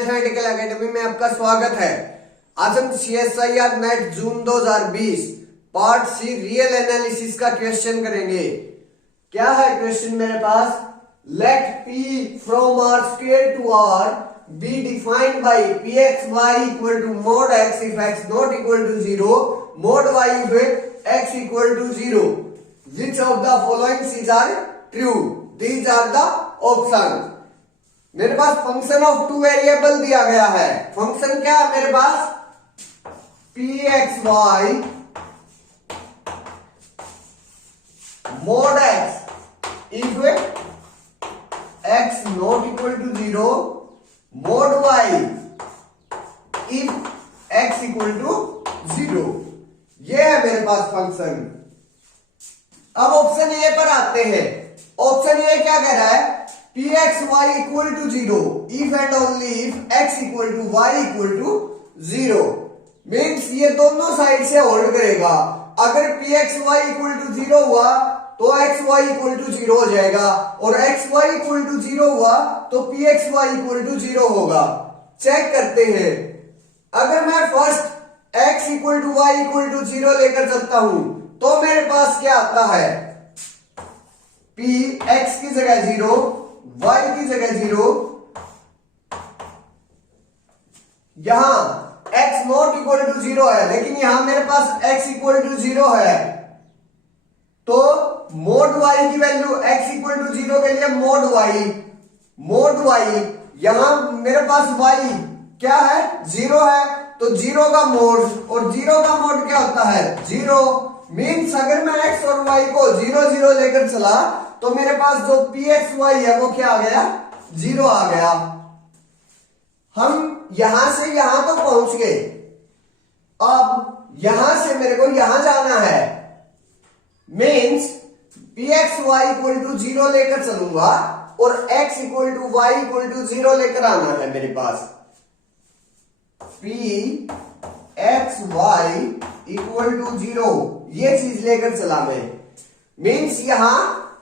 Mathematical academy में आपका स्वागत है। आज हम CSIR NET June 2020 part C real analysis का क्वेश्चन करेंगे। क्या है क्वेश्चन मेरे पास? Let P from R square to R be defined by Pxy equal to mod x if x not equal to 0, mod y if x equal to 0. Which of the following are true? These are the options. मेरे पास function of two variable दिया गया है। Function क्या है मेरे पास? Pxy mod x if x not equal to 0, mod y if x equal to 0। ये है मेरे पास फंक्शन। अब ऑप्शन ए पर आते हैं। ऑप्शन ए क्या कह रहा है? Pxy equal to 0 if and only if x equal to y equal to 0। Means ये दोनों साइड से होल्ड करेगा। अगर Pxy equal to 0 हुआ तो xy equal to 0 हो जाएगा, और xy equal to 0 हुआ तो Pxy equal to 0 होगा। चेक करते हैं। अगर मैं first x equal to y equal to 0 लेकर चलता हूं तो मेरे पास क्या आता है? P x की जगह 0, y की जगह 0, यहां x नॉट इक्वल टू 0 है, लेकिन यहां मेरे पास x इक्वल टू 0 है, तो मोड y की वैल्यू x इक्वल टू 0 के लिए मोड y यहां मेरे पास y क्या है? 0 है, तो 0 का मोड, और 0 का मोड क्या होता है? 0। मीन्स अगर मैं x और y को 0 0 लेकर चला तो मेरे पास जो Pxy है वो क्या आ गया? 0 आ गया। हम यहां से यहां तो पहुंच गए। अब यहां से मेरे को यहां जाना है। मीन्स Pxy इक्वल टू 0 लेकर चलूंगा और x equal to y equal to 0 लेकर आना है मेरे पास। Pxy इक्वल टू 0 ये चीज लेकर चला मैं। मीन्स यहां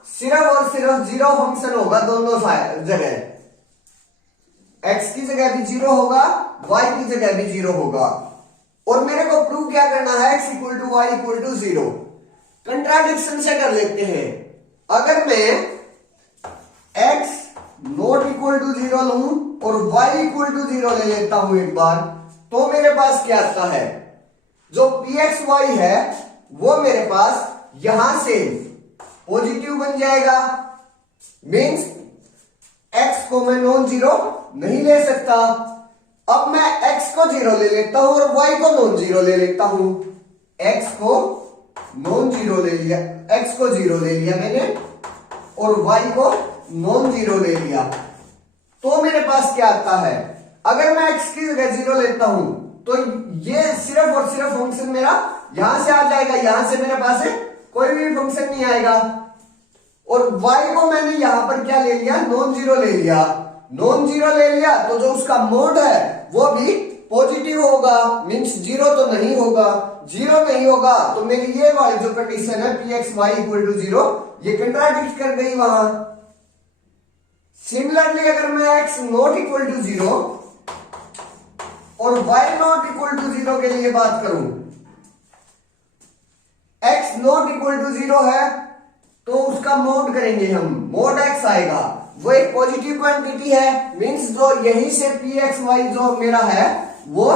सिर्फ और सिर्फ 0 फंक्शन होगा दोनों जगह। x की जगह भी 0 होगा, y की जगह भी 0 होगा। और मेरे को प्रूव क्या करना है? x equal to y equal to 0। Contradiction से कर लेते हैं। अगर मैं x नॉट इक्वल टू 0 लूं और y इक्वल टू 0 ले लेता हूं एक बार, तो मेरे पास क्या आता है? जो Pxy है वो मेरे पास यहां से पॉजिटिव बन जाएगा। मीन्स x को मैं नॉन जीरो नहीं ले सकता। अब मैं x को 0 ले लेता हूं और y को नॉन जीरो ले लेता हूं। x को नॉन जीरो ले लिया, x को 0 ले लिया मैंने और y को नॉन जीरो ले लिया, तो मेरे पास क्या आता है? अगर मैं x की जगह 0 लेता हूं तो ये सिर्फ और सिर्फ फंक्शन मेरा यहां से आ जाएगा। यहां से मेरे पास कोई भी फंक्शन नहीं आएगा। और y को मैंने यहां पर क्या ले लिया? नॉन जीरो ले लिया। नॉन जीरो ले लिया तो जो उसका मोड है वो भी पॉजिटिव होगा। मींस 0 तो नहीं होगा। 0 नहीं होगा तो मेरी ये वाली जो कंडीशन है Pxy इक्वल टू 0 ये कंट्राडिक्ट कर गई वहां। सिमिलरली अगर मैं x नॉट इक्वल टू 0 और y नॉट इक्वल टू 0 के लिए बात करूं, x नॉट इक्वल टू 0 है तो उसका मोड करेंगे हम, मोड x आएगा। वो एक पॉजिटिव क्वांटिटी है। मींस जो यहीं से Pxy जो मेरा है वो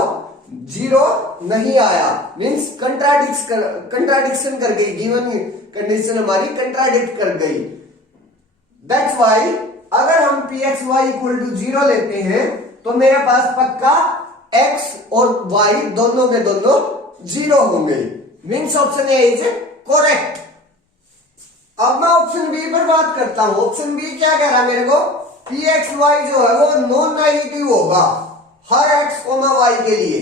0 नहीं आया। मींस कंट्राडिक्शन कर गई। गिवन कंडीशन हमारी कंट्राडिक्ट कर गई। दैट्स व्हाई अगर हम Pxy इक्वल टू 0 लेते हैं तो मेरे पास पक्का x और y दोनों में दोनों 0 होंगे। Means option A is correct. अब मैं ऑप्शन बी पर बात करता हूं। ऑप्शन बी क्या कह रहा है मेरे को? Pxy जो है वो नॉन नेगेटिव होगा हर x, y के लिए।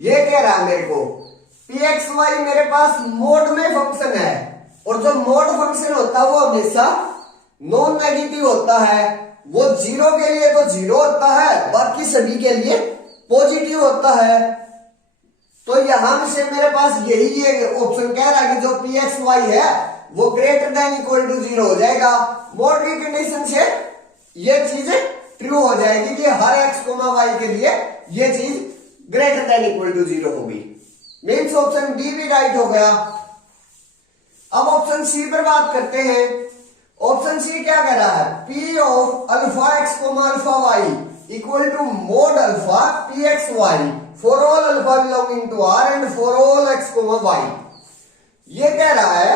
ये कह रहा है मेरे को। Pxy मेरे पास मोड में फंक्शन है और जो मोड फंक्शन होता है वो हमेशा नॉन नेगेटिव होता है। वो 0 के लिए तो 0 होता है, बाकी सभी के लिए पॉजिटिव होता है। तो यहां से मेरे पास यही ऑप्शन कह रहा है कि जो Pxy है वो ग्रेटर देन इक्वल टू 0 हो जाएगा। मोड की कंडीशन से ये चीज ट्रू हो जाएगी कि हर x कोमा y के लिए ये चीज ग्रेटर देन इक्वल टू 0 होगी। मीन्स ऑप्शन डी भी राइट हो गया। अब ऑप्शन सी पर बात करते हैं। ऑप्शन सी क्या कह रहा है, p of alpha x comma alpha y equal to mod alpha p x y for all alpha belonging to r and for all x comma y। ये कह रहा है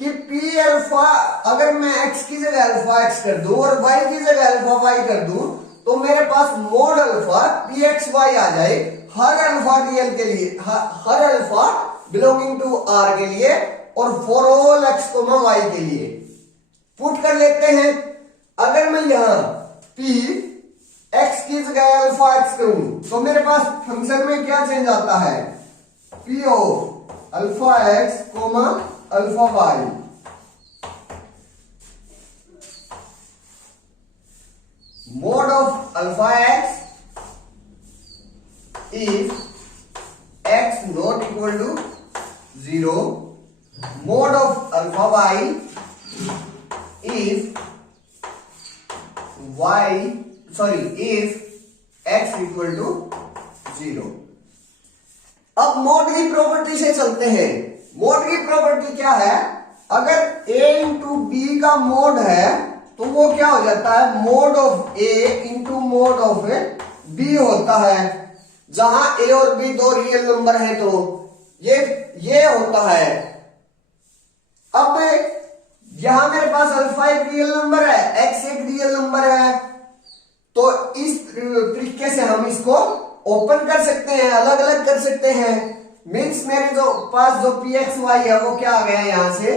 कि p अल्फा अगर मैं x की जगह अल्फा x कर दूं और y की जगह अल्फा y कर दूं तो मेरे पास mod alpha p x y आ जाए हर अल्फा dl के लिए, हर अल्फा बिलोंगिंग टू r के लिए और for all x comma y के लिए। पुट कर लेते हैं। अगर मैं यहां p x की जगह अल्फा x करूं तो मेरे पास फंक्शन में क्या चेंज आता है, p of alpha x comma alpha y mod of alpha x if x not equal to 0, mod of alpha y if x equal to 0। अब मोड की प्रॉपर्टी से चलते हैं। मोड की प्रॉपर्टी क्या है, अगर a इंटू बी का मोड है तो वो क्या हो जाता है, mode of a into mode of b होता है। जहां a और b दो रियल नंबर है तो ये होता है। अब यहां मेरे पास अल्फा एक रियल नंबर है, x एक रियल नंबर है, तो इस तरीके से हम इसको ओपन कर सकते हैं, अलग अलग कर सकते हैं। मीन्स मेरे जो पास जो पी एक्स वाई है वो क्या आ गया यहां से,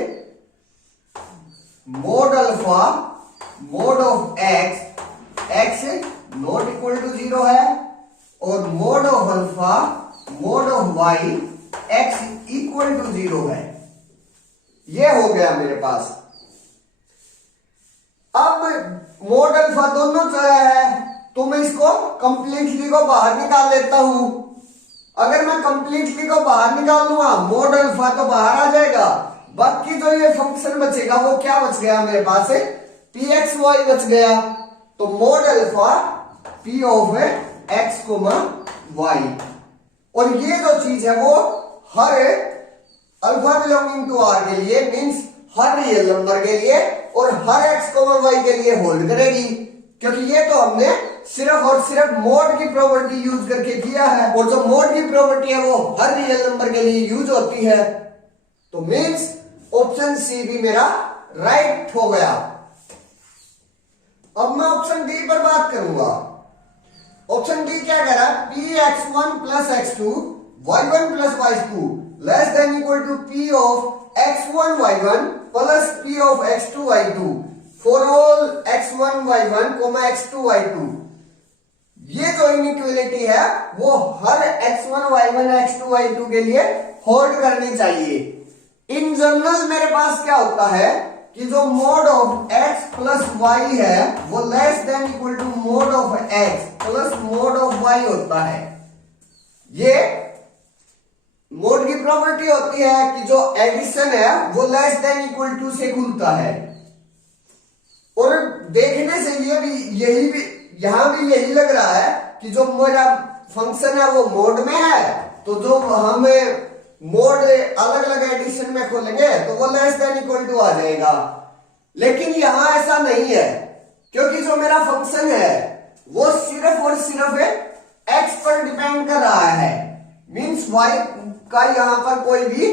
mod alpha mod of x not equal to 0 है और mod of alpha mod of y x equal to 0 है। ये हो गया मेरे पास। अब मोड अल्फा दोनों जो है तो मैं इसको कंप्लीटली को बाहर निकाल लेता हूं। अगर मैं कंप्लीटली को बाहर निकाल लूंगा मोड अल्फा तो बाहर आ जाएगा, बाकी जो ये फंक्शन बचेगा वो क्या बच गया मेरे पास, पी एक्स वाई बच गया। तो mod alpha P of X comma Y, और ये जो चीज है वो हर अल्फा बिलोंगिंग टू आर के लिए मीन्स हर रियल नंबर के लिए और हर एक्स कोमा वाई के लिए होल्ड करेगी, क्योंकि ये तो हमने सिर्फ और सिर्फ मोड की प्रॉपर्टी यूज करके किया है और जो मोड की प्रॉपर्टी है वो हर रियल नंबर के लिए यूज होती है। तो मीन्स ऑप्शन सी भी मेरा राइट हो गया। अब मैं ऑप्शन डी पर बात करूंगा। ऑप्शन डी क्या कह रहा है, p x one plus x two y one plus y two less than equal to p of x one y one plus p of x two y two for all x one y one comma x two y two. ये जो inequality है वो हर x one y one x two y two के लिए hold करनी चाहिए। In general मेरे पास क्या होता है कि जो mod of x plus Y है वो less than equal to mod of x plus mod of y होता है। ये मोड की प्रॉपर्टी होती है कि जो एडिशन है वो लेस देन इक्वल टू से खुलता है, और देखने से ये भी यही भी यहां भी यही लग रहा है कि जो मेरा फंक्शन है वो मोड में है, तो जो हमें मोड अलग अलग एडिशन में खोलेंगे तो वो लेस देन इक्वल टू आ जाएगा। लेकिन यहां ऐसा नहीं है, क्योंकि जो मेरा फंक्शन है वो सिर्फ और सिर्फ x पर डिपेंड कर रहा है, मींस y का यहां पर कोई भी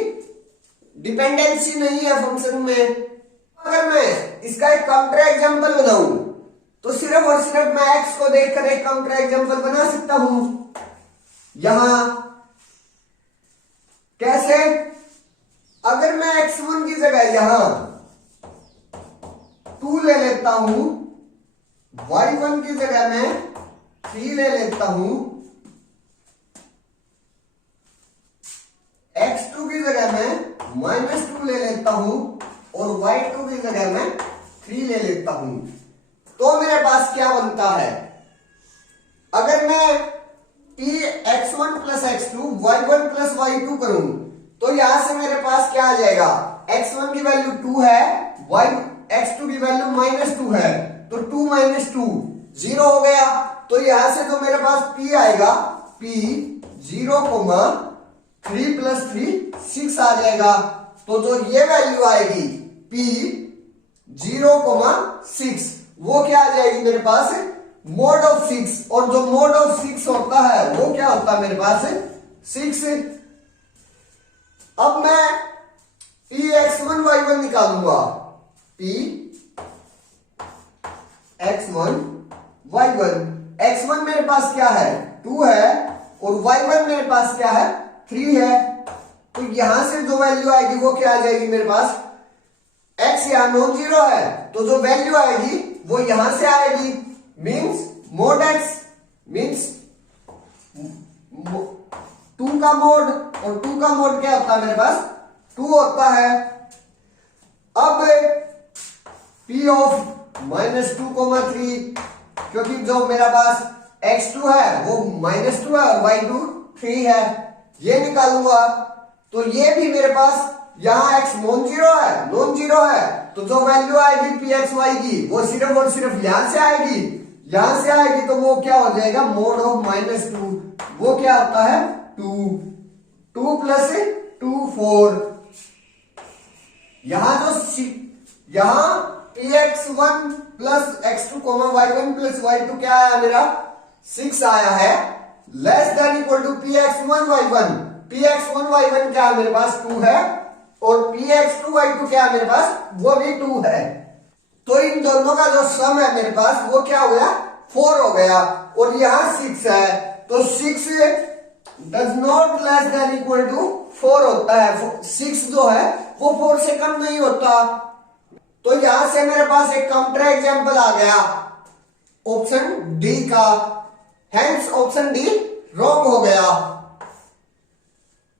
डिपेंडेंसी नहीं है फंक्शन में। अगर मैं इसका एक काउंटर एग्जांपल बनाऊं तो सिर्फ और सिर्फ मैं x को देखकर एक काउंटर एग्जांपल बना सकता हूं। यहां कैसे, अगर मैं x1 की जगह यहां 2 ले लेता हूं, y1 की जगह मैं 3 ले लेता हूं, x2 की जगह मैं -2 ले लेता हूं और y2 की जगह मैं 3 ले लेता हूं, तो मेरे पास क्या बनता है, अगर मैं p x1 plus x2 y1 plus y2 करूं तो यहां से मेरे पास क्या आ जाएगा, x1 की वैल्यू 2 है, x2 की वैल्यू -2 है, तो 2 - 2 0 हो गया। तो यहां से जो मेरे पास p आएगा, p 0,3 प्लस 3 6 आ जाएगा। तो जो ये वैल्यू आएगी p 0,6 वो क्या आ जाएगी मेरे पास, मोड ऑफ 6। और जो मोड ऑफ 6 होता है वो क्या होता है मेरे पास 6। अब मैं px1 y1 निकालूंगा, px1 y1। x1 मेरे पास क्या है 2 है और y1 मेरे पास क्या है 3 है। तो यहां से जो वैल्यू आएगी वो क्या आ जाएगी मेरे पास, x यहां नॉन जीरो है तो जो वैल्यू आएगी वो यहां से आएगी, मींस मोड x मींस 2 का मोड, और 2 का मोड क्या होता है मेरे पास 2 होता है। अब p ऑफ -2,3, क्योंकि जो मेरा पास x2 है वो -2 है और y2 3 है, ये निकालूंगा। तो ये भी मेरे पास यहां x नॉन जीरो है तो जो वैल्यू आएगी pxy की वो सिर्फ और सिर्फ यहां से आएगी। तो वो क्या हो जाएगा, मोड ऑफ -2 वो क्या होता है 2 प्लस 2 4। यहां px1 plus x2 y1 plus y2 क्या आया मेरा 6 आया है, less than equal to px1 y1। px1 y1 क्या मेरे पास 2 है और px2 y2 क्या मेरे पास वो भी 2 है। तो इन दोनों का जो सम है मेरे पास वो क्या हो गया 4 हो गया, और यहां 6 है तो 6 does not less than equal to 4 होता है। 6 जो है वो 4 से कम नहीं होता। तो यहां से मेरे पास एक काउंटर एग्जांपल आ गया ऑप्शन डी का, हेंस ऑप्शन डी रॉन्ग हो गया।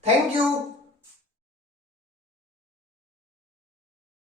Thank you.